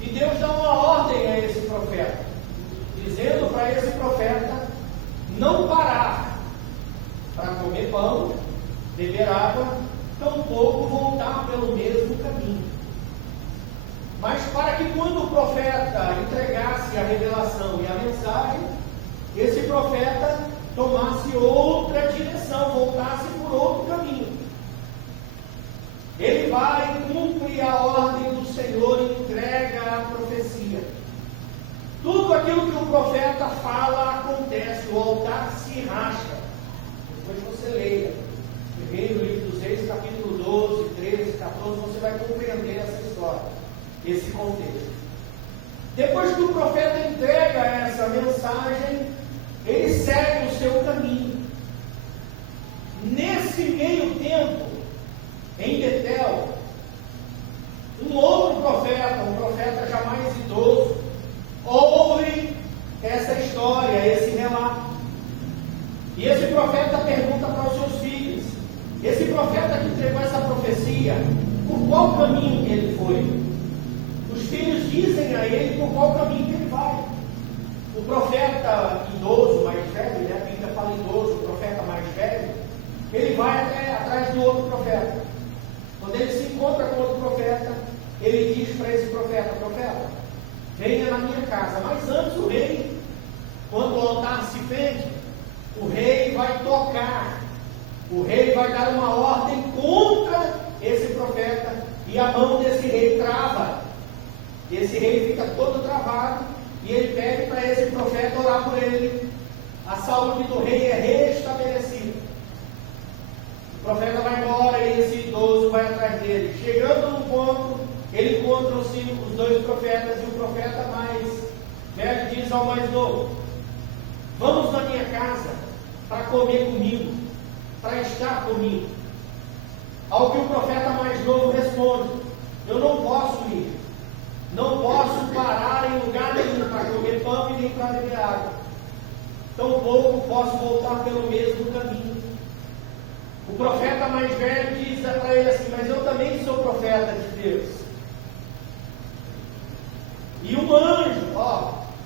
E Deus dá uma ordem a esse profeta, dizendo para esse profeta não parar para comer pão, beber água, tampouco voltar pelo mesmo caminho. Mas para que quando o profeta entregasse a revelação e a mensagem, esse profeta tomasse outra direção, voltasse por outro caminho. Ele vai cumprir a ordem do Senhor e entrega a profecia. Tudo aquilo que o profeta fala acontece, o altar se racha. Depois você leia. Primeiro livro dos Reis, capítulo 12, 13, 14, você vai compreender essa história, esse contexto. Depois que o profeta entrega essa mensagem, ele segue o seu caminho. Nesse meio tempo, em Betel, um outro profeta, um profeta já mais idoso, ouve essa história, esse relato. E esse profeta pergunta para os seus filhos. Esse profeta que entregou essa profecia, por qual caminho que ele foi? Os filhos dizem a ele por qual caminho que ele vai. O profeta idoso, mais velho, né? A Bíblia fala idoso, o profeta mais velho, ele vai atrás do outro profeta. Quando ele se encontra com outro profeta, ele diz para esse profeta: profeta, venha na minha casa. Mas antes o rei, quando o altar se fende, o rei vai tocar, o rei vai dar uma ordem contra esse profeta, e a mão desse rei trava. Esse rei fica todo travado, e ele pede para esse profeta orar por ele. A saúde do rei é restabelecida. O profeta vai embora e esse idoso vai atrás dele. Chegando no ponto, ele encontra os dois profetas, e o profeta mais velho diz ao mais novo: vamos na minha casa para comer comigo, para estar comigo. Ao que o profeta mais novo responde: eu não posso ir, não posso parar em lugar nenhum para comer pão e nem para beber água, tampouco posso voltar pelo mesmo caminho. O profeta mais velho diz para ele assim: mas eu também sou profeta de Deus. E um anjo,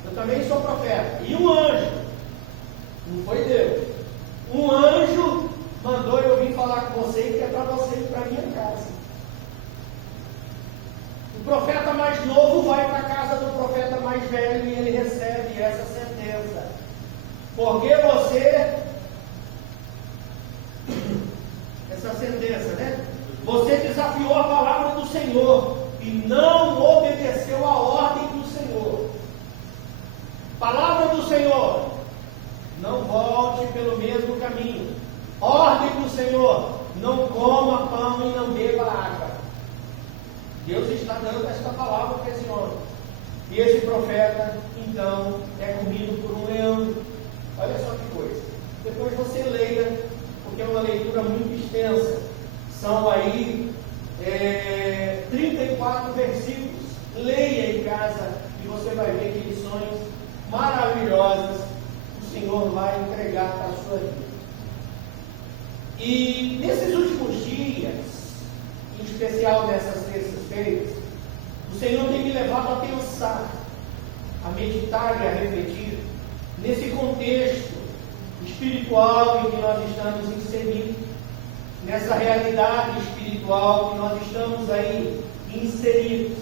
eu também sou profeta. E um anjo, não foi Deus, um anjo mandou eu vir falar com você, que é para você ir para a minha casa. O profeta mais novo vai para a casa do profeta mais velho e ele recebe essa sentença: porque você, essa sentença, né? Você desafiou a palavra do Senhor e não obedeceu a ordem do Senhor. Palavra do Senhor: não volte pelo mesmo caminho. Ordem do Senhor: não coma pão e não beba água. Deus está dando esta palavra para esse homem. E esse profeta, então, é comido por um leão. Olha só que coisa. Depois você leia, porque é uma leitura muito extensa. São aí 34 versículos. Leia em casa e você vai ver que lições maravilhosas o Senhor vai entregar para a sua vida. E nesses últimos dias, em especial nessas terças-feiras, o Senhor tem me levado a pensar, a meditar e a refletir nesse contexto espiritual em que nós estamos inseridos, nessa realidade espiritual que nós estamos aí inseridos.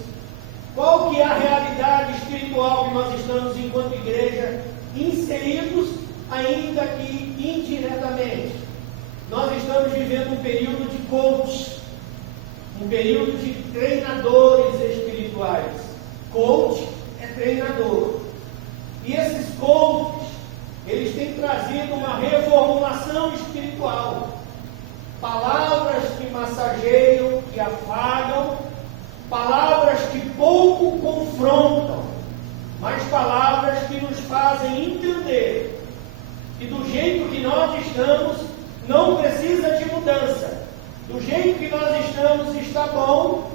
Qual que é a realidade espiritual que nós estamos, enquanto igreja, inseridos, ainda que indiretamente? Nós estamos vivendo um período de coach, um período de treinadores espirituais. Coach é treinador. E esses coaches, eles têm trazido uma reformulação espiritual. Palavras que massageiam, que afagam, palavras que pouco confrontam, mas palavras que nos fazem entender que do jeito que nós estamos, não precisa de mudança. Do jeito que nós estamos está bom.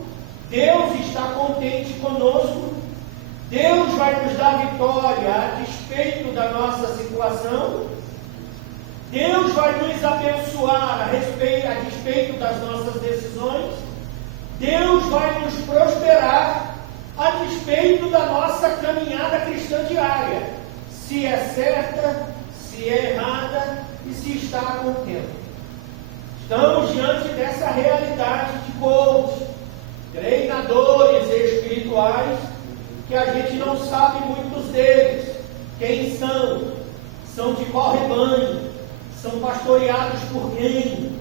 Deus está contente conosco. Deus vai nos dar vitória a despeito da nossa situação. Deus vai nos abençoar a despeito das nossas decisões. Deus vai nos prosperar a despeito nossa caminhada cristã diária, se é certa, se é errada e se está a contento. Estamos diante dessa realidade de coach, treinadores espirituais, que a gente não sabe muitos deles. Quem são? São de qual rebanho? São pastoreados por quem?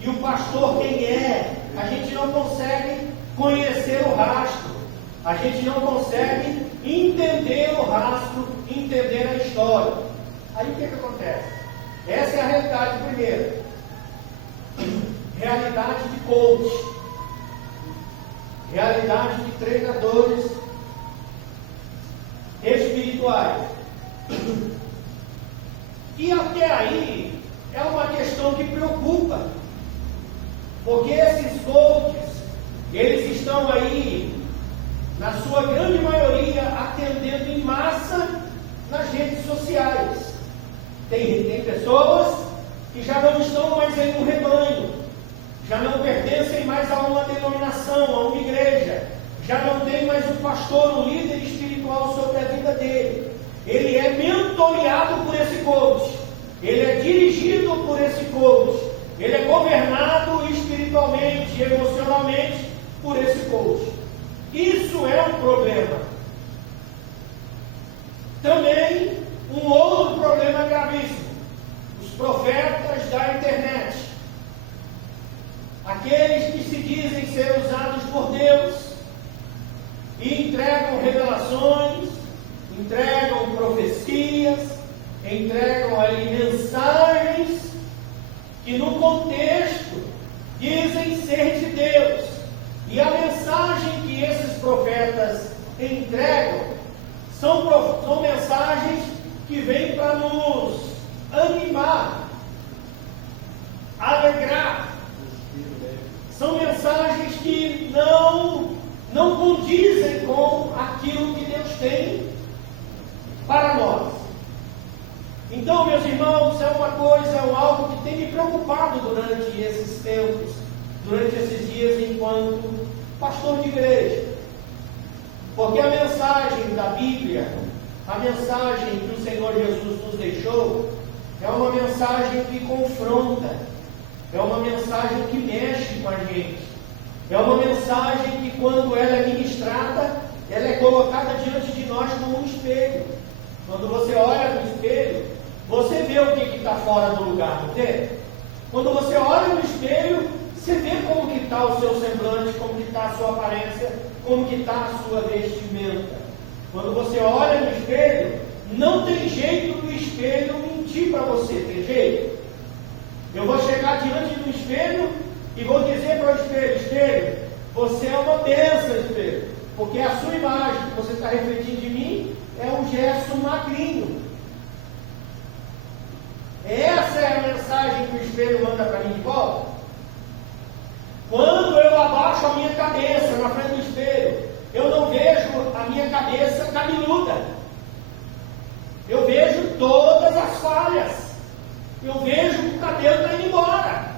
E o pastor quem é? A gente não consegue conhecer o rastro. A gente não consegue entender o rastro, entender a história. Aí o que acontece? Essa é a realidade primeira. Realidade de coach. Realidade de treinadores espirituais. E até aí é uma questão que preocupa, porque esses coaches, eles estão aí, na sua grande maioria, atendendo em massa nas redes sociais. Tem pessoas que já não estão mais em um rebanho, já não pertencem mais a uma denominação, a uma igreja, já não tem mais um pastor, um líder espiritual sobre a vida dele. Ele é mentoreado por esse coach, ele é dirigido por esse coach, ele é governado espiritualmente, emocionalmente por esse coach. Isso é um problema. Também um outro problema gravíssimo: os profetas da internet, aqueles que se dizem ser usados por Deus e entregam revelações, entregam profecias, entregam ali mensagens que no contexto dizem ser de Deus. E a mensagem que esses profetas entregam são mensagens que vêm para nos animar, alegrar. São mensagens que não condizem com aquilo que Deus tem para nós. Então, meus irmãos, é uma coisa, é algo que tem me preocupado durante esses tempos, durante esses dias, enquanto pastor de igreja. Porque a mensagem da Bíblia, a mensagem que o Senhor Jesus nos deixou, é uma mensagem que confronta, é uma mensagem que mexe com a gente, é uma mensagem que, quando ela é ministrada, ela é colocada diante de nós como um espelho. Quando você olha no espelho, você vê o que está fora do lugar, não vê? Quando você olha no espelho, você vê como que está o seu semblante, como que está a sua aparência, como que está a sua vestimenta. Quando você olha no espelho, não tem jeito do espelho mentir para você, tem jeito? Eu vou chegar diante do espelho e vou dizer para o espelho: espelho, você é uma bênção, espelho, porque a sua imagem que você está refletindo de mim é um gesto magrinho. Essa é a mensagem que o espelho manda para mim de volta. Quando eu abaixo a minha cabeça na frente do espelho, eu não vejo a minha cabeça cabeluda. Eu vejo todas as falhas. Eu vejo que o cabelo está indo embora.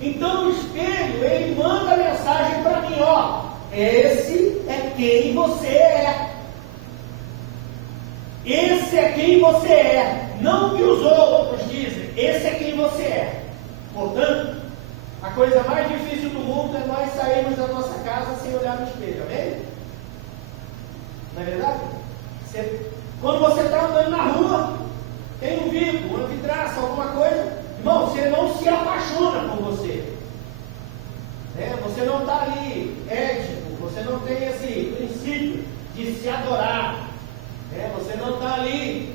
Então o espelho, ele manda a mensagem para mim: ó, esse é quem você é. Esse é quem você é. Não que os outros dizem, esse é quem você é. Portanto, a coisa mais difícil do mundo é nós sairmos da nossa casa sem olhar no espelho, amém? Não é verdade? Quando você está andando na rua, tem um vidro, uma vidraça, alguma coisa, irmão, você não se apaixona por você. Você não está ali ético, você não tem esse princípio de se adorar. Você não está ali,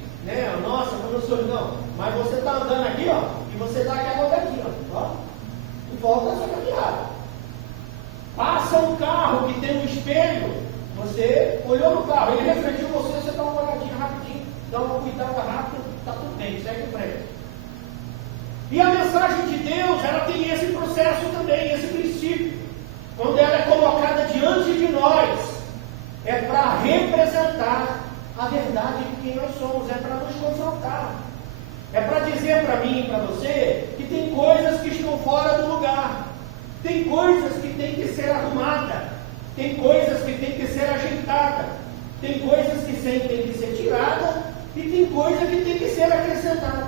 nossa, como eu sou, não. Mas você está andando aqui, ó, e você dá aquela olhadinha, ó, e volta a sua caminhada. Passa um carro que tem um espelho, você olhou no carro, ele refletiu você dá uma olhadinha rapidinho, dá uma cuidada rápida, está tudo bem, segue em frente. E a mensagem de Deus, ela tem esse processo também, esse princípio. Quando ela é colocada diante de nós, é para representar a verdade de quem nós somos, é para nos confrontar. É para dizer para mim e para você que tem coisas que estão fora do lugar, tem coisas que tem que ser arrumada, tem coisas que tem que ser ajeitada, tem coisas que tem que ser tirada e tem coisa que tem que ser acrescentada.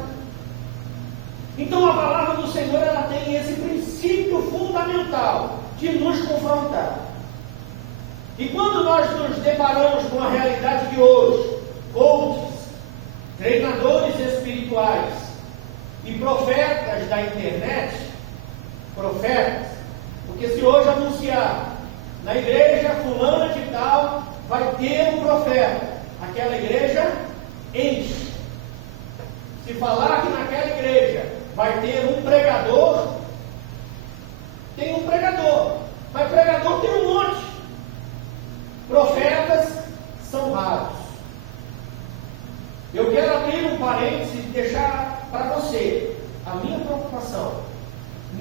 Então a palavra do Senhor, ela tem esse princípio fundamental de nos confrontar. E quando nós nos deparamos com a realidade de hoje, coaches, treinadores espirituais e profetas da internet, profetas, porque se hoje anunciar na igreja fulana de tal, vai ter um profeta, aquela igreja enche. Se falar que naquela igreja vai ter um pregador, tem um pregador, mas pregador tem um monte. Profetas são raros. Eu quero abrir um parênteses e deixar para você a minha preocupação.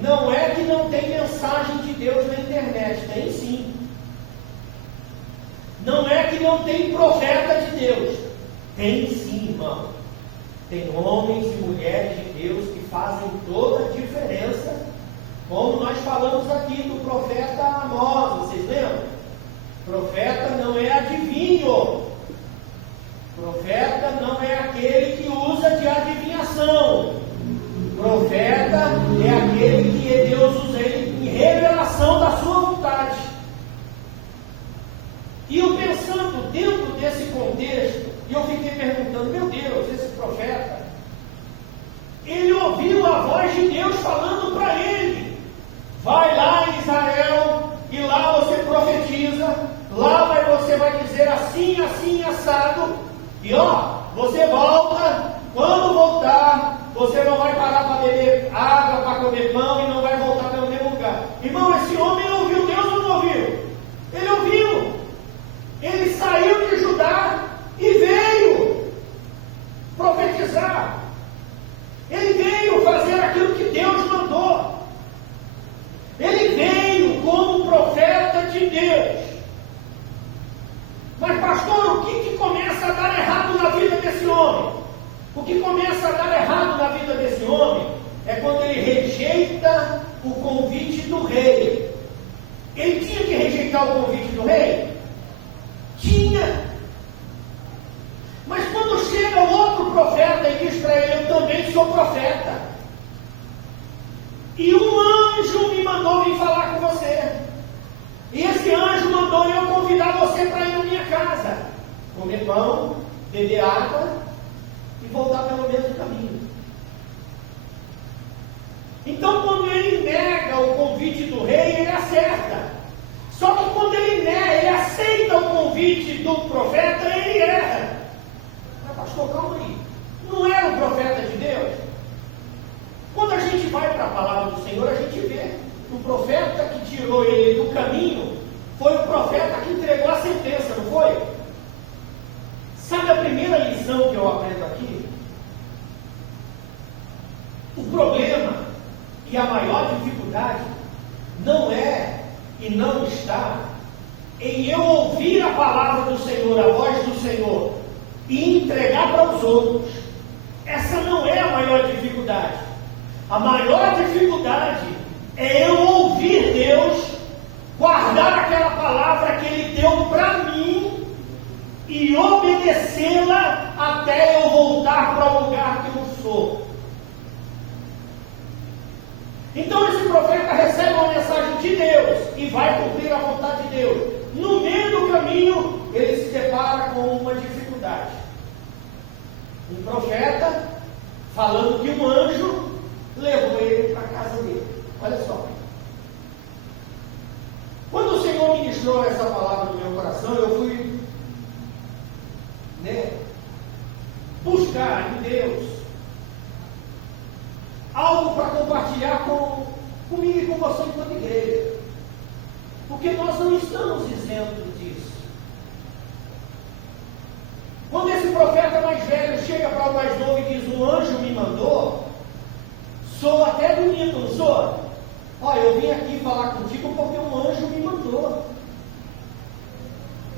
Não é que não tem mensagem de Deus na internet, tem sim. Não é que não tem profeta de Deus, tem sim, irmão. Tem homens e mulheres de Deus que fazem toda a diferença, como nós falamos aqui do profeta Amós, vocês lembram? Profeta não é adivinho. Profeta não é aquele que usa de adivinhação. Profeta é aquele que Deus usa ele em revelação da sua vontade. E eu pensando dentro desse contexto, e eu fiquei perguntando, meu Deus, esse profeta, ele ouviu a voz de Deus falando para ele, vai lá em Israel, e lá você profetiza, lá você vai dizer assim, assim, assado, e ó, você volta, quando voltar, você não vai parar para beber água, para comer pão, e não vai voltar para o mesmo lugar. Irmão, esse homem ouviu Deus ou não ouviu? Ele ouviu. Ele saiu de Judá e veio profetizar. Ele veio fazer aquilo que Deus mandou. Ele veio como profeta de Deus. Mas pastor, o que começa a dar errado na vida desse homem? O que começa a dar errado na vida desse homem é quando ele rejeita o convite do rei. Ele tinha que rejeitar o convite do rei? Tinha. Mas quando chega outro profeta e diz para ele, eu também sou profeta, e um anjo me mandou vir falar com você, e esse anjo mandou eu convidar você para ir na minha casa, comer pão, beber água e voltar pelo mesmo caminho. Então quando ele nega o convite do rei, ele acerta. Só que quando ele nega, ele aceita o convite do profeta, ele erra. Mas pastor, calma aí, não era o profeta de Deus? Quando a gente vai para a palavra do Senhor, a gente vê que o profeta que tirou ele do caminho foi o profeta que entregou a sentença, não foi? Sabe a primeira lição que eu aprendo aqui? O problema e a maior dificuldade não é e não está em eu ouvir a palavra do Senhor, a voz do Senhor, e entregar para os outros. Essa não é a maior dificuldade. A maior dificuldade é eu ouvir Deus, guardar aquela palavra que Ele deu para mim e obedecê-la até eu voltar para o lugar que eu sou. Então esse profeta recebe uma mensagem de Deus e vai cumprir a vontade de Deus. No meio do caminho, ele se depara com uma dificuldade. Um profeta falando que um anjo levou ele para a casa dele. Olha só. Quando o Senhor ministrou essa palavra no meu coração, eu fui buscar em Deus algo para compartilhar comigo e com você enquanto igreja. Porque nós não estamos isentos disso. Quando esse profeta mais velho chega para o mais novo e diz, um anjo me mandou, sou até bonito, não sou? Olha, eu vim aqui falar contigo porque um anjo me mandou.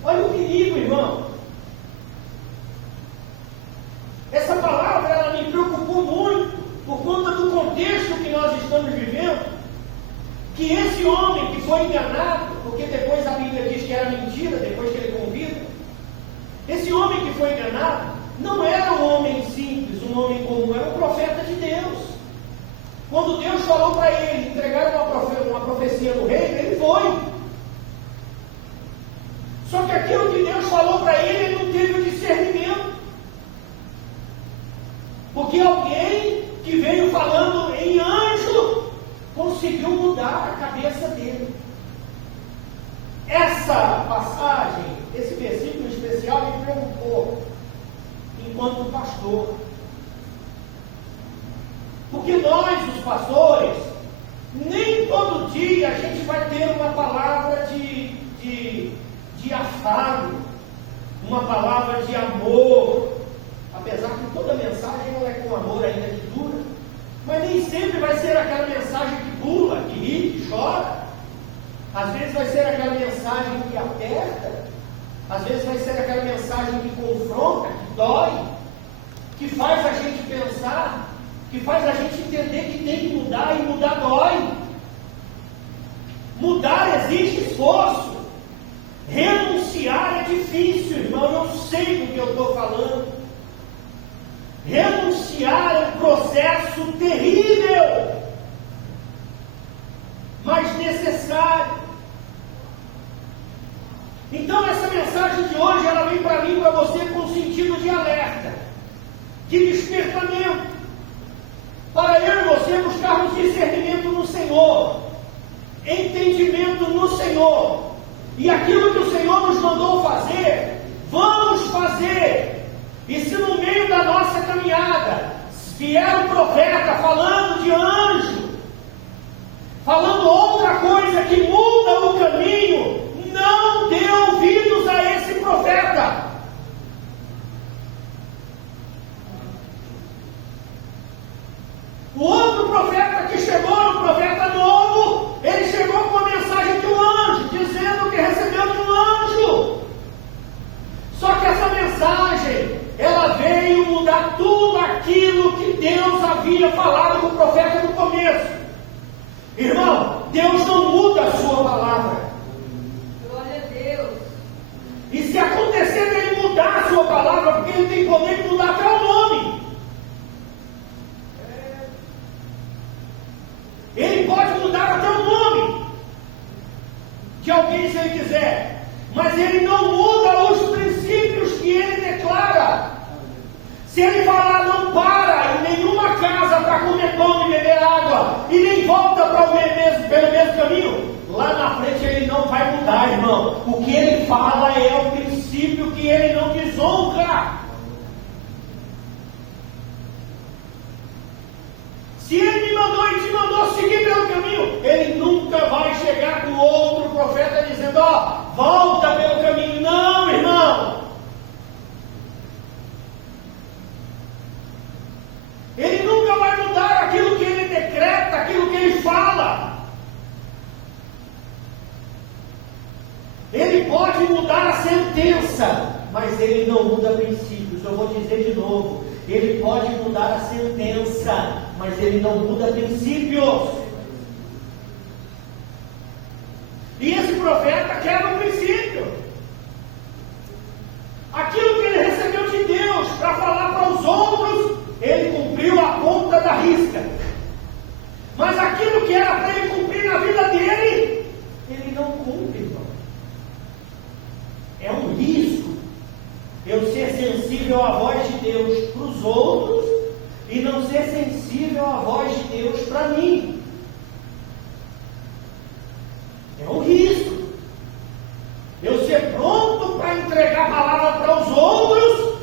Olha o perigo, irmão. Essa palavra, ela me preocupou muito, por conta do contexto que nós estamos vivendo, que esse homem que foi enganado, porque depois a Bíblia diz que era mentira, depois que ele convida, esse homem que falou para ele entregar uma profecia do reino, ele foi. Só que aquilo que Deus falou para ele, ele não teve o discernimento. Porque alguém que veio falando em anjo conseguiu mudar a cabeça dele. Essa passagem, esse versículo especial me preocupou enquanto pastor. Porque nós, os pastores, nem todo dia a gente vai ter uma palavra de afago, uma palavra de amor, apesar que toda mensagem ela é com amor ainda que dura, mas nem sempre vai ser aquela mensagem que pula, que ri, que chora. Às vezes vai ser aquela mensagem que aperta, às vezes vai ser aquela mensagem que confronta, que dói, que faz a gente pensar, que faz a gente entender que tem que mudar, e mudar dói. Mudar exige esforço. Renunciar é difícil, irmão, eu sei do que eu estou falando. Renunciar é um processo terrível, mas necessário. Então essa mensagem de hoje, ela vem para mim e para você com sentido de alerta, de despertamento, para eu e você buscarmos discernimento no Senhor, entendimento no Senhor, e aquilo que o Senhor nos mandou fazer, vamos fazer. E se no meio da nossa caminhada vier um profeta falando de anjo, falando outra coisa que muda o caminho, não dê ouvidos a esse profeta. O outro profeta que chegou, o profeta novo, ele chegou com uma mensagem de um anjo, dizendo que recebeu de um anjo. Só que essa mensagem, ela veio mudar tudo aquilo que Deus havia falado com o profeta no começo. Irmão, Deus não muda a sua palavra. Glória a Deus. E se acontecer dele mudar a sua palavra, porque ele tem poder de mudar até o nome. Ele pode mudar até o nome de alguém se ele quiser, mas ele não muda os princípios que ele declara. Se ele falar não para em nenhuma casa para comer pão e beber água, e nem volta pelo mesmo caminho, lá na frente ele não vai mudar, irmão. O que ele fala é o princípio que ele não desonra. Se ele me mandou e te mandou seguir pelo caminho, ele nunca vai chegar com outro profeta dizendo, volta pelo caminho. Não, irmão. Ele nunca vai mudar aquilo que ele decreta, aquilo que ele fala. Ele pode mudar a sentença, mas ele não muda princípios. Eu vou dizer de novo. Ele pode mudar a sentença, mas ele não muda princípios. E esse profeta quebra o princípio. Aquilo que ele recebeu de Deus para falar para os outros, ele cumpriu a ponta da risca. Mas aquilo que era para ele cumprir na vida dele, ele não cumpre, irmão. É um risco eu ser sensível à voz de Deus para os outros e não ser sensível à voz de Deus para mim. É um risco. Eu ser pronto para entregar a palavra para os outros,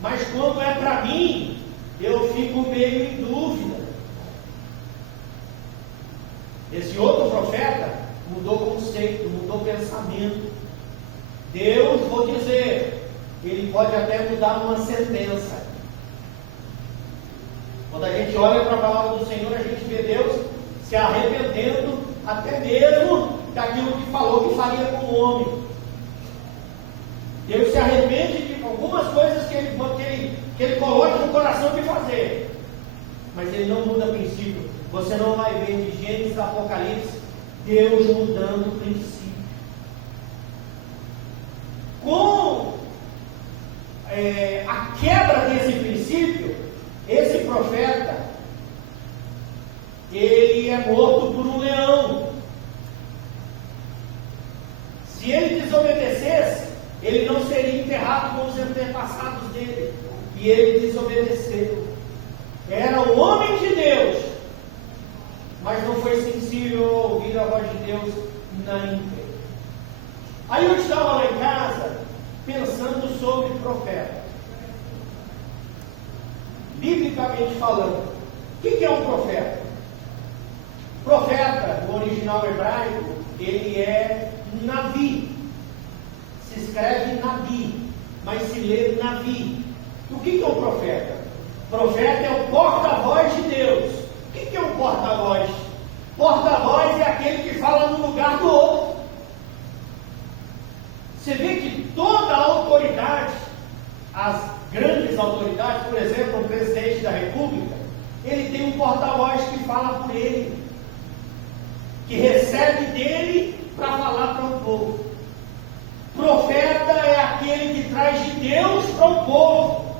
mas quando é para mim, eu fico meio em dúvida. Esse outro profeta mudou conceito, mudou pensamento. Deus, vou dizer, ele pode até mudar uma sentença. Quando a gente olha para a palavra do Senhor, a gente vê Deus se arrependendo até mesmo daquilo que falou que faria com o homem. Deus se arrepende de algumas coisas que ele coloca no coração de fazer, mas ele não muda princípio. Você não vai ver de Gênesis a Apocalipse Deus mudando o princípio. Com a quebra desse princípio, esse profeta, ele é morto por um leão. Se ele desobedecesse, ele não seria enterrado com os antepassados dele. E ele desobedeceu. Era o homem de Deus, mas não foi sensível a ouvir a voz de Deus na íntegra. Aí eu estava lá em casa, pensando sobre profeta. Biblicamente falando, o que é um profeta? Profeta, no original hebraico, ele é Navi. Se escreve Nabi, mas se lê Navi. O que é um profeta? Profeta é o porta-voz de Deus. O que é um porta-voz? Porta-voz é aquele que fala no lugar do outro. Você vê que toda a autoridade, as grandes autoridades, por exemplo, o presidente da República, ele tem um porta-voz que fala por ele, que recebe dele para falar para o povo. Profeta é aquele que traz de Deus para o povo.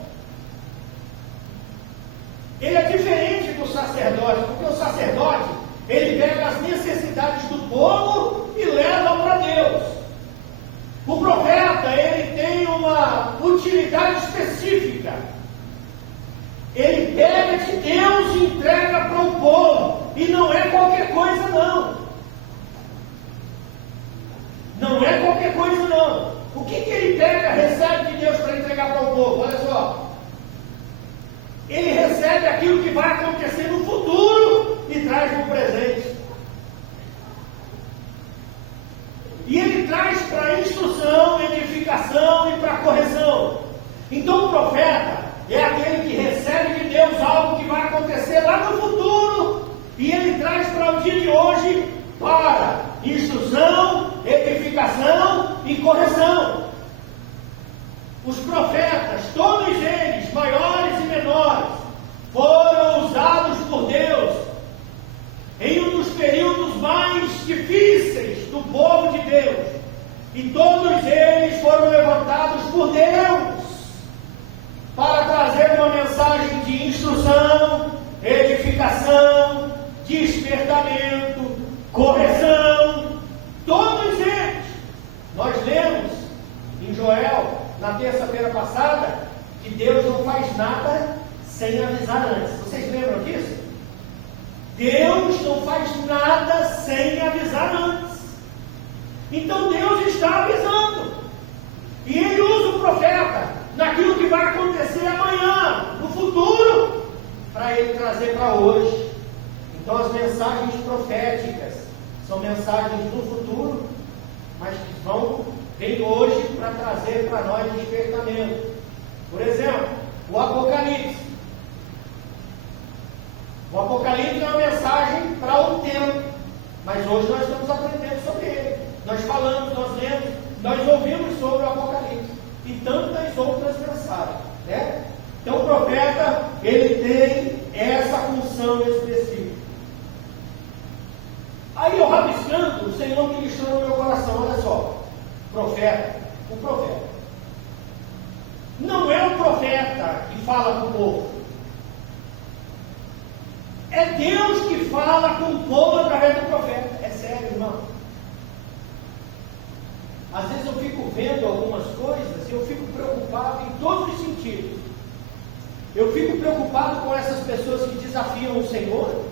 Ele é diferente do sacerdote, porque o sacerdote, ele pega as necessidades do povo e leva para Deus. O profeta, ele tem uma utilidade específica. Ele pega de Deus e entrega para o povo. E não é qualquer coisa, não. Não é qualquer coisa, não. O que ele pega, recebe de Deus para entregar para o povo? Olha só. Ele recebe aquilo que vai acontecer no futuro e traz no presente. E ele traz para instrução, edificação e para correção. Então o profeta é aquele que recebe de Deus algo que vai acontecer lá no futuro e ele traz para o dia de hoje para instrução, edificação e correção. Os profetas, todos eles, maiores e menores, foram usados por Deus em um dos períodos mais difíceis do povo de Deus. E todos eles foram levantados por Deus para trazer uma mensagem de instrução, edificação, despertamento, correção. Todos eles. Nós lemos em Joel, na terça-feira passada, que Deus não faz nada sem avisar antes. Vocês lembram disso? Deus não faz nada sem avisar antes. Então Deus está avisando. E Ele usa o profeta naquilo que vai acontecer amanhã, no futuro, para Ele trazer para hoje. Então as mensagens proféticas são mensagens do futuro, mas que vem hoje para trazer para nós despertamento. Por exemplo, o Apocalipse. O Apocalipse é uma mensagem para o tempo, mas hoje nós estamos aprendendo sobre ele. Nós falamos, nós lemos, nós ouvimos sobre o Apocalipse e tantas outras mensagens, né? Então o profeta, ele tem essa função específica. Aí eu rabiscando, o Senhor ministrou no meu coração, olha só, profeta, o profeta não é o profeta que fala com o povo, é Deus que fala com o povo através do profeta. É sério, irmão. Às vezes eu fico vendo algumas coisas e eu fico preocupado em todos os sentidos. Eu fico preocupado com essas pessoas que desafiam o Senhor.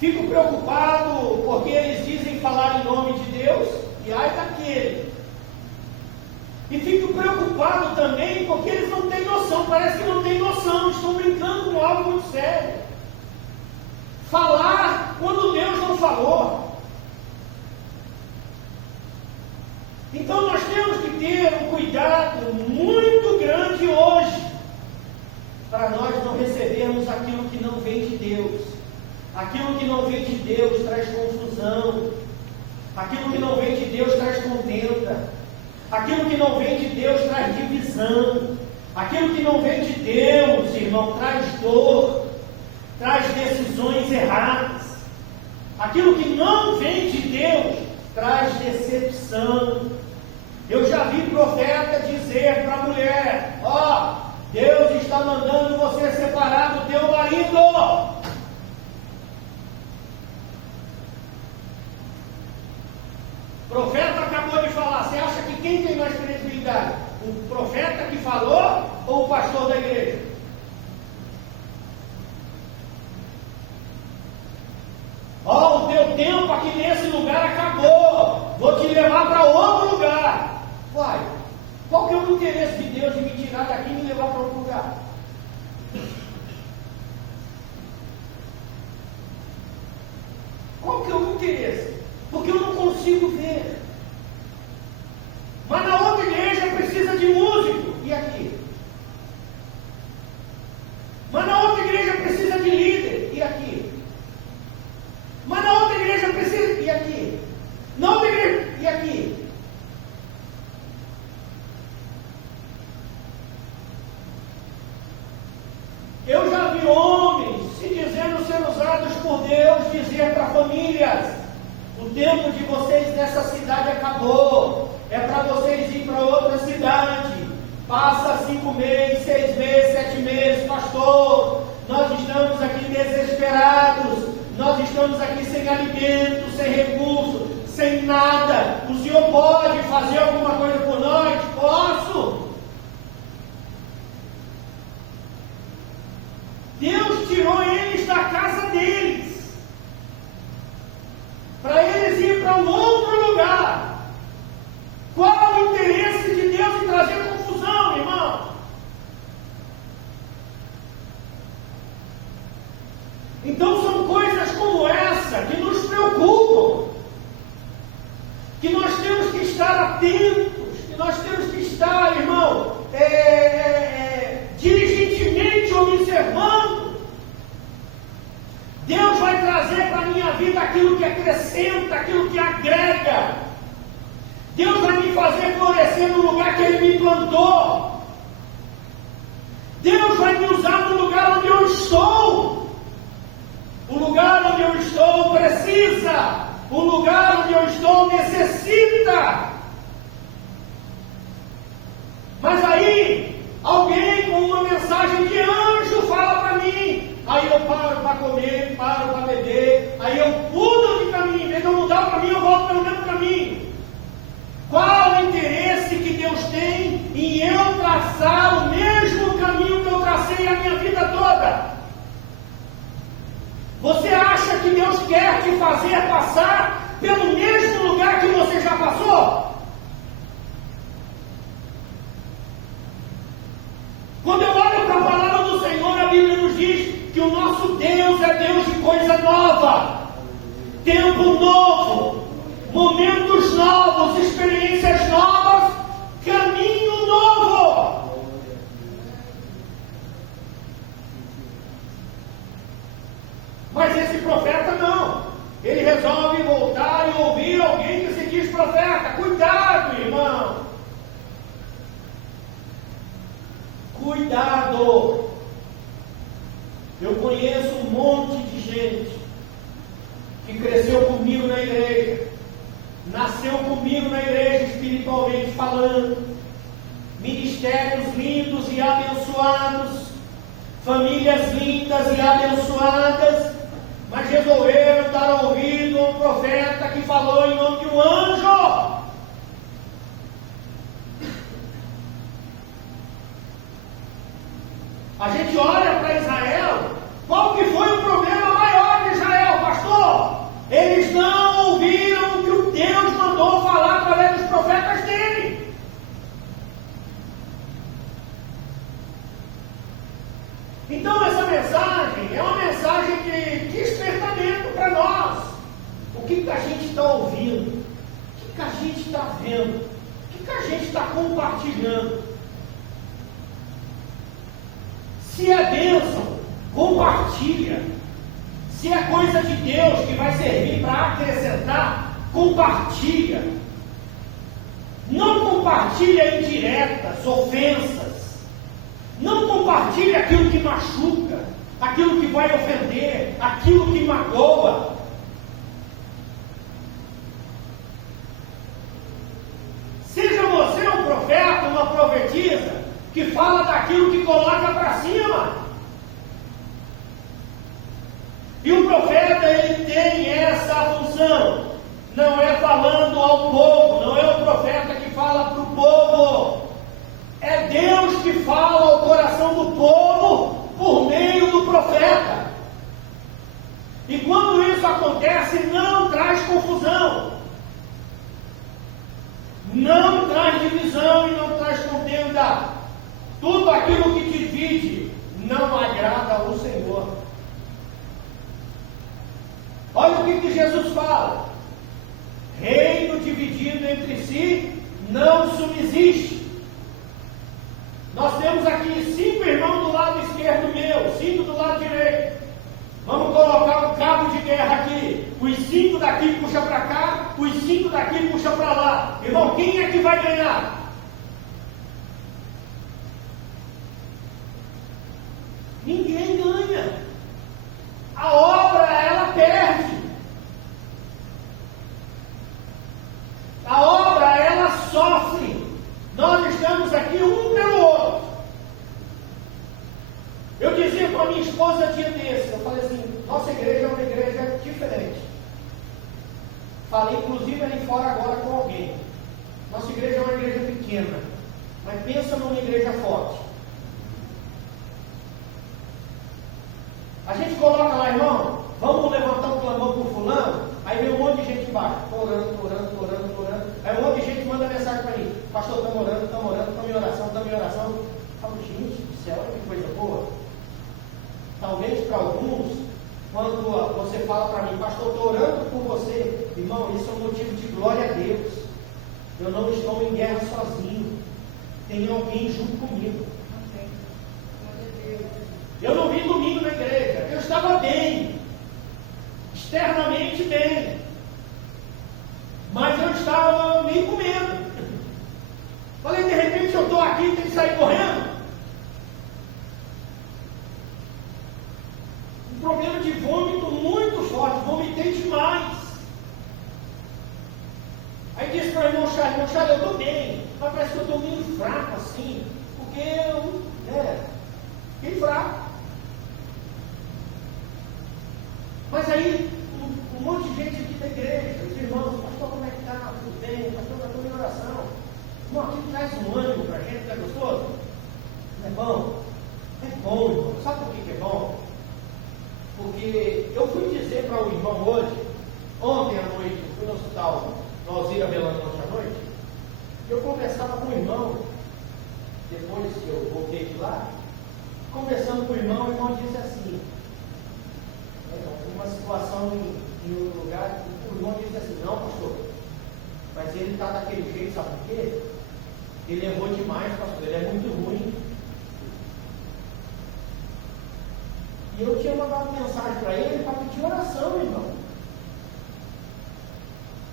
Fico preocupado porque eles dizem falar em nome de Deus e ai daquele. E fico preocupado também porque eles não têm noção, parece que não têm noção, estão brincando com algo muito sério. Falar quando Deus não falou. Então nós temos que ter um cuidado muito grande hoje, para nós não recebermos aquilo que não vem de Deus. Aquilo que não vem de Deus traz confusão. Aquilo que não vem de Deus traz contenda. Aquilo que não vem de Deus traz divisão. Aquilo que não vem de Deus, irmão, traz dor, traz decisões erradas. Aquilo que não vem de Deus traz decepção. Eu já vi profeta dizer para a mulher: ó, Deus está mandando você separar do teu marido. quem tem mais credibilidade? O profeta que falou ou o pastor da igreja? Ó, o teu tempo aqui nesse lugar acabou. Vou te levar para outro lugar. Uai, qual que é o interesse de Deus de me tirar daqui e me levar para outro lugar? Qual que é o interesse? Porque eu não consigo ver. Mas na outra igreja precisa de músico. E aqui? Mas na outra igreja precisa de líder. E aqui? Mas na outra igreja precisa. E aqui? Na outra igreja. E aqui? Eu já vi homens se dizendo ser usados por Deus dizer para famílias: o tempo de vocês nessa cidade acabou. É para vocês ir para outra cidade. Passa 5 meses, 6 meses, 7 meses, pastor. Nós estamos aqui desesperados. Nós estamos aqui sem alimento, sem recurso, sem nada. O senhor pode fazer alguma coisa por nós? Posso. Deus tirou eles da casa deles, para eles ir para um outro lugar. Qual o interesse de Deus em trazer confusão, irmão? Então são coisas como essa que nos preocupam, que nós temos que estar atentos, que nós temos que estar, irmão, diligentemente observando. Deus vai trazer para a minha vida aquilo que acrescenta, aquilo que agrega. Deus vai me fazer florescer no lugar que Ele me plantou. Deus vai me usar no lugar onde eu estou. O lugar onde eu estou precisa. O lugar onde eu estou necessita. Mas aí, alguém com uma mensagem de anjo fala para mim. Aí eu paro para comer, paro para beber. Aí eu mudo de caminho. Em vez de eu mudar o caminho, eu volto pelo mesmo caminho. Qual o interesse que Deus tem em eu traçar o mesmo caminho que eu tracei a minha vida toda? Você acha que Deus quer te fazer passar pelo mesmo lugar que você já passou? Quando eu olho para a palavra do Senhor, a Bíblia nos diz que o nosso Deus é Deus de coisa nova, tempo novo, momentos novos, experiências novas, caminho novo. Mas esse profeta não. Ele resolve voltar e ouvir alguém que se diz profeta. Cuidado, irmão. Cuidado. Eu conheço um monte de gente que cresceu comigo na igreja, nasceu comigo na igreja espiritualmente falando, ministérios lindos e abençoados, famílias lindas e abençoadas, mas resolveram dar ouvido a um profeta que falou em nome de um anjo. A gente olha para Israel, qual que foi o problema maior de Israel, pastor? Eles não ouviram o que o Deus mandou falar através dos profetas dele. Então essa mensagem é uma mensagem de despertamento para nós. O que a gente está ouvindo? O que a gente está vendo? O que a gente está compartilhando? Se é bênção, compartilha. Se é coisa de Deus que vai servir para acrescentar, compartilha. Não compartilha indiretas, ofensas. Não compartilha aquilo que machuca, aquilo que vai ofender, aquilo que magoa. Seja você um profeta, uma profetisa, que fala daquilo que coloca para cima. E o profeta, ele tem essa função. Não é falando ao povo, não é o profeta que fala para profeta. E quando isso acontece, não traz confusão, não traz divisão e não traz contenda. Tudo aquilo que divide não agrada ao Senhor. Olha o que Jesus fala: reino dividido entre si não subsiste. Nós temos aqui 5 irmãos do lado esquerdo meu, 5 do lado direito. Vamos colocar um cabo de guerra aqui. Os 5 daqui puxam para cá, os 5 daqui puxam para lá. Irmão, quem é que vai ganhar? Ninguém ganha. A obra, ela perde. A obra, ela sofre. Nós estamos aqui um pelo outro. Eu dizia para minha esposa dia desse, eu falei assim, nossa igreja é uma igreja diferente. Falei inclusive ali fora agora com alguém. Nossa igreja é uma igreja pequena, mas pensa numa igreja forte. A gente coloca lá, irmão, vamos levantar um clamor por fulano, aí vem um monte de gente embaixo, orando. Aí um monte de gente manda mensagem para mim, pastor, estamos orando, estamos em oração. Eu falo, gente do céu, olha que coisa boa. Talvez para alguns, quando você fala para mim, pastor, estou orando por você, irmão, isso é um motivo de glória a Deus. Eu não estou em guerra sozinho, tem alguém junto comigo. Eu não vim domingo na igreja, eu estava bem, externamente bem, mas eu estava meio com medo. Falei, de repente eu estou aqui e tenho que sair correndo. Um problema de vômito muito forte, vomitei demais. Aí disse para o irmão Charles, eu estou bem, mas parece que eu estou meio fraco assim, porque eu fiquei fraco. Mas aí, um monte de gente aqui da igreja, os irmãos, pastor, como é que está? Tudo bem? Pastor, estou em oração. Irmão, aquilo traz um ânimo para a gente, não é gostoso? Não é bom? É bom, irmão. Sabe por que é bom? Porque eu fui dizer para o irmão hoje, ontem à noite, fui no hospital, no Alzira Belano, ontem à noite, eu conversava com o irmão, depois que eu voltei de lá, conversando com o irmão disse assim, uma situação em um lugar, o irmão disse assim, não pastor, mas ele está daquele jeito, sabe por quê? Ele errou demais, pastor, ele é muito ruim. E eu tinha mandado mensagem para ele para pedir oração, irmão.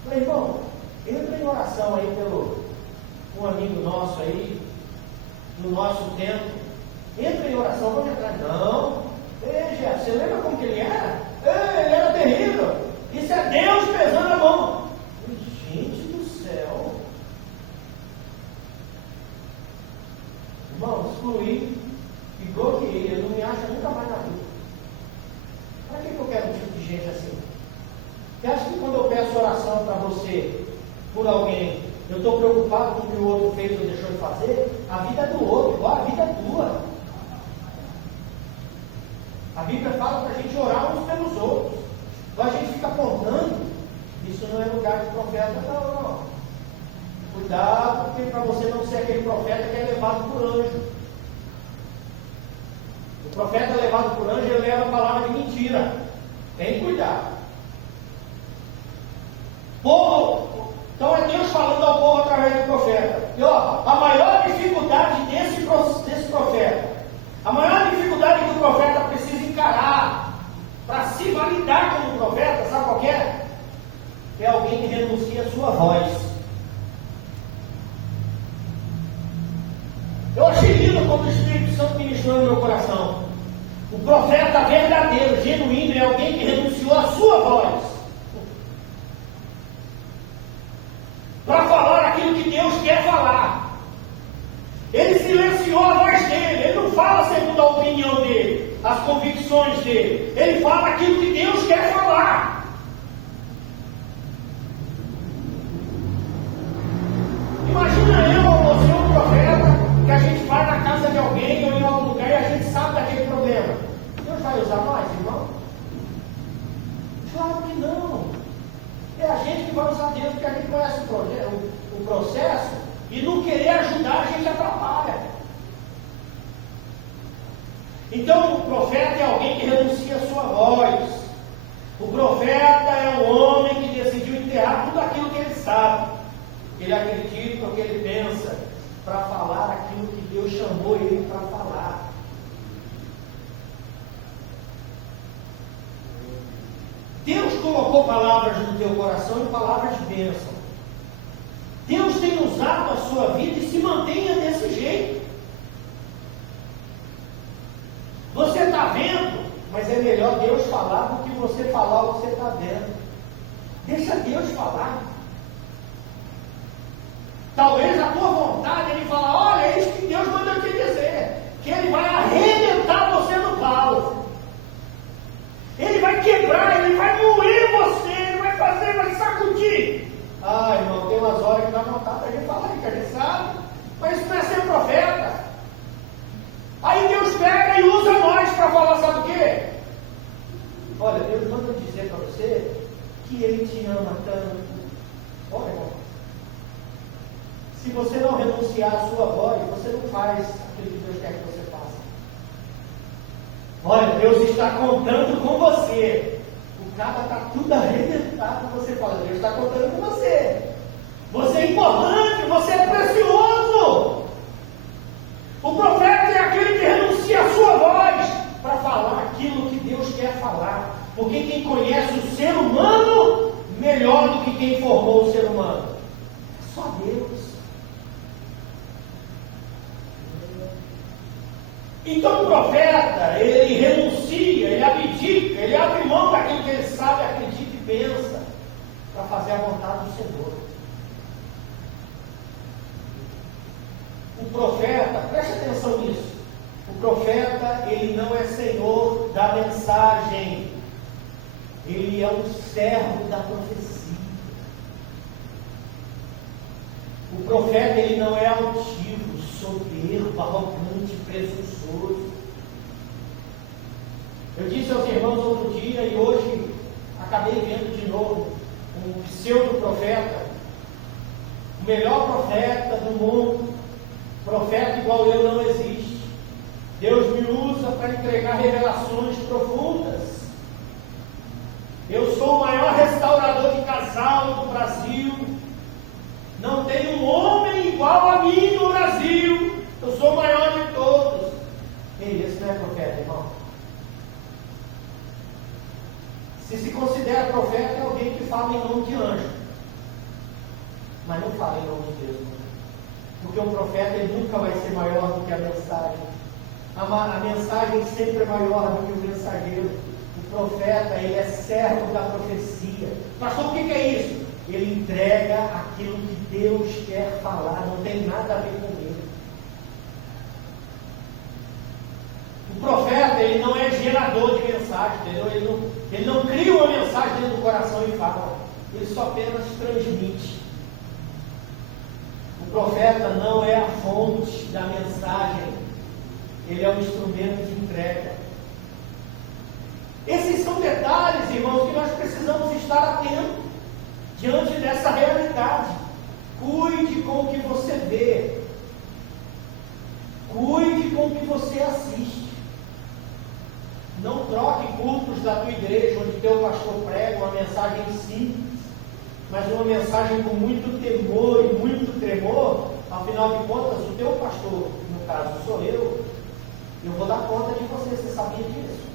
Falei, irmão, entra em oração aí pelo um amigo nosso aí, no nosso tempo. Entra em oração, vamos entrar. Não, veja, você lembra como que ele era? Ele era terrível. Isso é Deus pesando a mão. Gente do céu. Irmão, excluí e bloqueei. Ele não me acha nunca mais na rua. Para que eu quero um tipo de gente assim? Você acha que quando eu peço oração para você, por alguém, eu estou preocupado com o que o outro fez ou deixou de fazer? A vida é do outro, igual a vida é tua. A Bíblia fala para a gente orar uns pelos outros. Então a gente fica apontando. Isso não é lugar de profeta, não. Cuidado, porque para você não ser aquele profeta que é levado por anjo. O profeta levado por anjo, ele leva a palavra de mentira. Tem que cuidar. Povo, então é Deus falando ao povo através do profeta. E ó, a maior dificuldade desse profeta, a maior dificuldade que o profeta precisa encarar para se validar como profeta, sabe qual que é? É alguém que renuncia à sua voz. Eu achei lindo quando o Espírito Santo ministrou no meu coração. O profeta verdadeiro, genuíno, é alguém que renunciou à sua voz para falar aquilo que Deus quer falar. Ele silenciou a voz dele. Ele não fala segundo a opinião dele, as convicções dele. Ele fala aquilo que Deus quer falar. Imagina eu ou você, um profeta, que a gente vai na casa de alguém ou em algum lugar e a gente sabe daquele problema. Deus vai usar profeta é alguém que renuncia a sua voz. O profeta é um homem que decidiu enterrar tudo aquilo que ele sabe, que ele acredita, o que ele pensa, para falar aquilo que Deus chamou ele para falar. Deus colocou palavras no teu coração e palavras de bênção. Deus tem usado a sua vida e se mantenha desse jeito. Você está vendo, mas é melhor Deus falar do que você falar o que você está vendo. Deixa Deus falar. Talvez a tua vontade é de falar, olha, é isso que Deus mandou te dizer, que Ele vai arrebentar você no pau. Ele vai quebrar, Ele vai moer você, Ele vai fazer, vai sacudir. Ah, irmão, tem umas horas que dá vontade de falar, que a gente sabe, mas isso não é ser profeta. Aí Deus pega e usa nós para falar, sabe o quê? Olha, Deus manda dizer para você que Ele te ama tanto. Olha, irmão, se você não renunciar à sua voz, você não faz aquilo que Deus quer que você faça. Olha, Deus está contando com você. O cara está tudo arrebentado. Você fala, Deus está contando com você. Você é importante, você é precioso. O profeta é aquele que renuncia à sua voz para falar aquilo que Deus quer falar. Porque quem conhece o ser humano melhor do que quem formou o ser humano é só Deus. Então o profeta, ele renuncia, ele abdica, ele abre mão daquilo que ele sabe, acredita e pensa, para fazer a vontade do Senhor. O profeta, preste atenção nisso, o profeta, ele não é senhor da mensagem, ele é um servo da profecia. O profeta, ele não é altivo, soberbo, arrogante, presunçoso. Eu disse aos irmãos outro dia e hoje acabei vendo de novo um pseudo-profeta, o melhor profeta do mundo, profeta igual eu não existe. Deus me usa para entregar revelações profundas. Eu sou o maior restaurador de casal do Brasil. Não tem um homem igual a mim no Brasil. Eu sou o maior de todos. Ei, esse não é profeta, irmão. Se considera profeta, é alguém que fala em nome de anjo, mas não fala em nome de Deus. Porque o profeta, ele nunca vai ser maior do que a mensagem. A mensagem sempre é maior do que o mensageiro. O profeta, ele é servo da profecia. Pastor, o que é isso? Ele entrega aquilo que Deus quer falar, não tem nada a ver com ele. O profeta, ele não é gerador de mensagem, entendeu? Ele não cria uma mensagem dentro do coração e fala, ele só apenas transmite. O profeta não é a fonte da mensagem, ele é um instrumento de entrega. Esses são detalhes, irmãos, que nós precisamos estar atentos diante dessa realidade. Cuide com o que você vê. Cuide com o que você assiste. Não troque cultos da tua igreja, onde teu pastor prega uma mensagem simples, mas uma mensagem com muito temor e muito tremor. Afinal de contas, o teu pastor, no caso sou eu vou dar conta de você. Você sabia disso?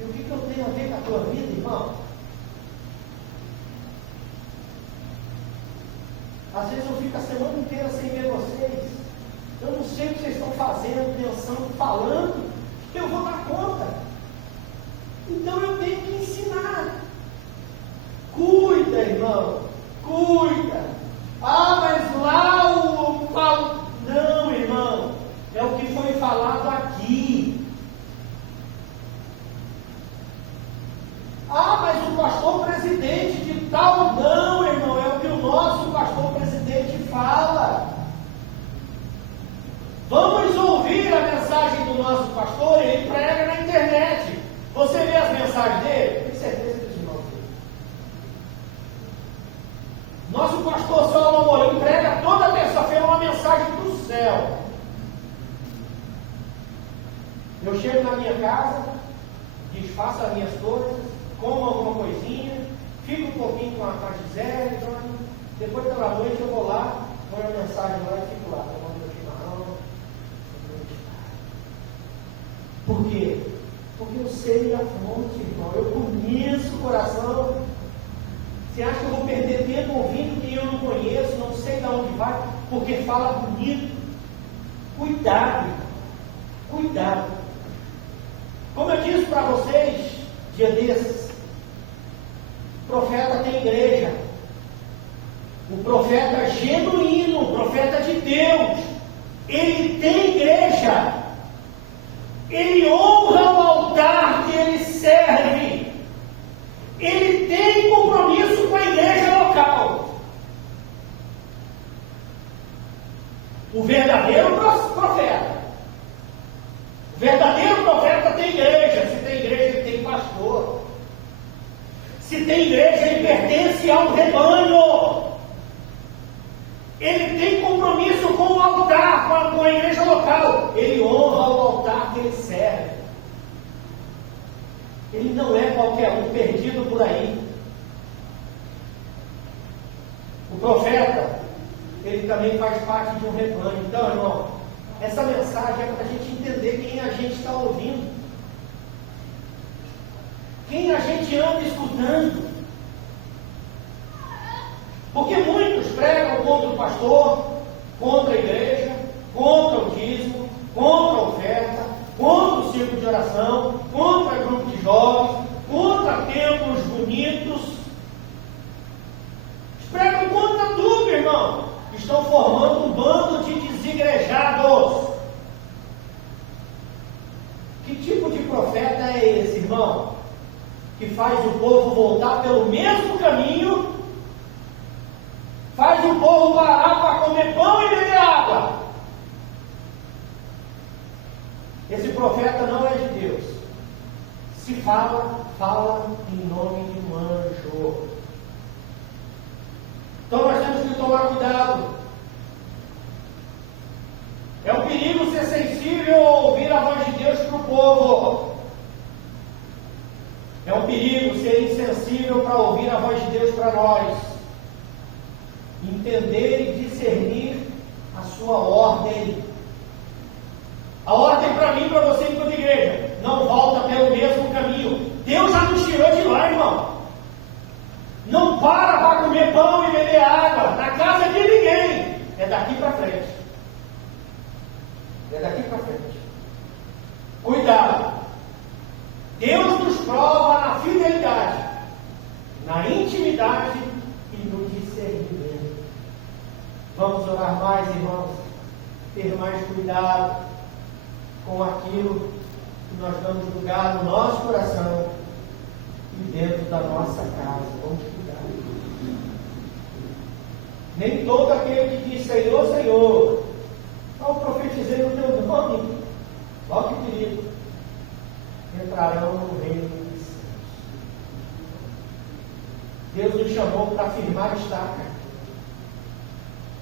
E o que eu tenho a ver com a tua vida, irmão? Às vezes eu fico a semana inteira sem ver vocês. Eu não sei o que vocês estão fazendo, pensando, falando. Eu vou dar conta. Então eu tenho que ensinar. Cuida, irmão. Cuida. Ah, mas lá o falo. Não, irmão. É o que foi falado aqui. Ah, mas o pastor presidente de tal. Não, irmão. É o que o nosso pastor presidente fala. Vamos ouvir a mensagem do nosso pastor. Ele prega na internet. Você vê as mensagens dele? Tem certeza que não. Nosso pastor Salomão Morim prega toda terça-feira uma mensagem do céu. Eu chego na minha casa, desfaço as minhas coisas, como alguma coisinha, fico um pouquinho com a Gisele, depois pela noite eu vou lá, ponho a mensagem lá e fico lá, tomando meu chimarrão. Por quê? Porque eu sei a fonte, irmão, eu conheço o coração. Você acha que eu vou perder tempo ouvindo quem eu não conheço, não sei de onde vai, porque fala bonito? Cuidado, cuidado. Como eu disse para vocês, dia desses, o profeta tem igreja. O profeta é genuíno, o profeta de Deus, ele tem igreja. Ele honra o altar que ele serve. Ele tem compromisso com a igreja local. O verdadeiro profeta. O verdadeiro profeta tem igreja. Se tem igreja, ele tem pastor. Se tem igreja, ele pertence ao rebanho. Ele tem compromisso com o altar, com a igreja local. Ele honra o altar que ele serve. Ele não é qualquer um perdido por aí. O profeta, ele também faz parte de um rebanho. Então, irmão, essa mensagem é para a gente entender quem a gente está ouvindo. Quem a gente anda escutando. Porque muitos pregam contra o pastor, contra a igreja, contra o dízimo, contra a oferta, contra o círculo de oração, contra grupo de jovens, contra templos bonitos. Eles pregam contra tudo, irmão. Estão formando um bando de desigrejados. Que tipo de profeta é esse, irmão? Que faz o povo voltar pelo mesmo caminho, faz o povo parar para comer pão e beber água. Esse profeta não é de Deus. Se fala, fala em nome de um anjo. Então nós temos que tomar cuidado. É um perigo ser sensível a ouvir a voz de Deus para o povo. É um perigo ser insensível para ouvir a voz de Deus para nós. Entender e discernir a sua ordem. A ordem para mim, para você enquanto igreja, não volta pelo mesmo caminho. Deus já nos tirou de lá, irmão. Não para comer pão e beber água na casa de ninguém. É daqui para frente. É daqui para frente. Cuidado. Deus nos prova na fidelidade, na intimidade e no discernimento. Vamos orar mais, irmãos. Ter mais cuidado com aquilo que nós damos lugar no nosso coração e dentro da nossa casa. Vamos cuidar. Nem todo aquele que diz Senhor, Senhor, eu profetizei no teu nome, ó que perigo, entrarão no reino dos céus. Deus nos chamou para firmar estaca,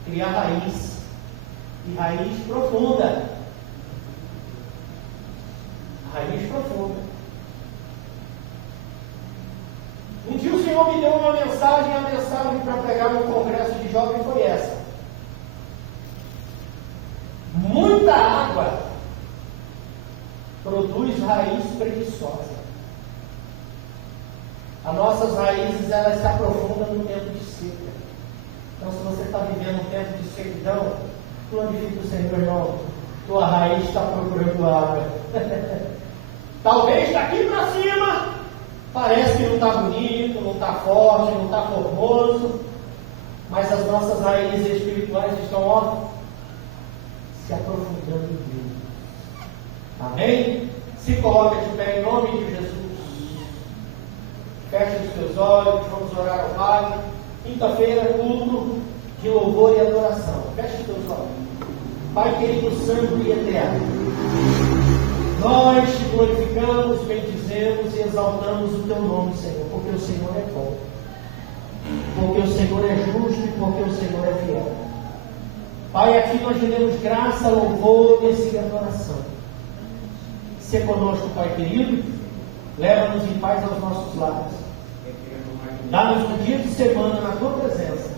criar raiz, e raiz profunda. Raiz profunda. Um dia o Senhor me deu uma mensagem, e a mensagem para pregar no congresso de jovens foi essa. Muita água produz raiz preguiçosa. As nossas raízes, elas se aprofundam no tempo de seca. Então, se você está vivendo um tempo de sequidão, glorifique o Senhor, irmão. Tua raiz está procurando água. Talvez daqui para cima parece que não está bonito, não está forte, não está formoso, mas as nossas raízes espirituais estão, ó, se aprofundando em Deus. Amém? Se coloca de pé em nome de Jesus. Feche os teus olhos, vamos orar ao Pai. Quinta-feira, culto de louvor e adoração. Feche os teus olhos. Pai querido, santo e eterno, nós te glorificamos, bendizemos e exaltamos o teu nome, Senhor, porque o Senhor é bom, porque o Senhor é justo e porque o Senhor é fiel. Pai, aqui nós te damos graça, louvor e adoração. Se conosco, Pai querido, leva-nos em paz aos nossos lares. Dá-nos um dia de semana na Tua presença.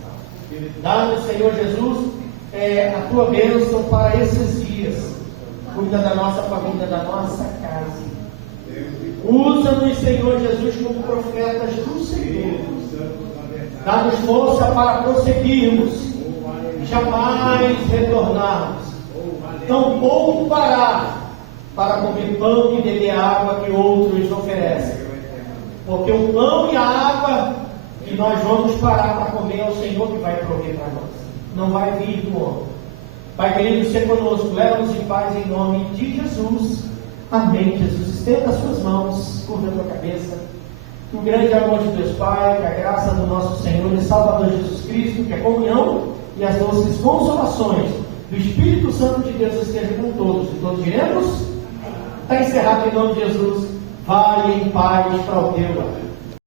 Dá-nos, Senhor Jesus, a Tua bênção para esses dias. Cuida da nossa família, da nossa casa. Usa-nos, Senhor Jesus, como profetas do Senhor. Dá-nos força para prosseguirmos, jamais retornarmos, tampouco parar para comer pão e beber água que outros oferecem. Porque o pão e a água que nós vamos parar para comer é o Senhor que vai prover para nós. Não vai vir do homem. Pai querido, ser conosco, leva-nos em paz em nome de Jesus. Amém, Jesus. Estenda as suas mãos, curva a tua cabeça. Que o grande amor de Deus Pai, que a graça do nosso Senhor e Salvador Jesus Cristo, que a comunhão e as doces consolações do Espírito Santo de Deus estejam com todos. E todos diremos? Está encerrado em nome de Jesus. Vai em paz para o teu lar.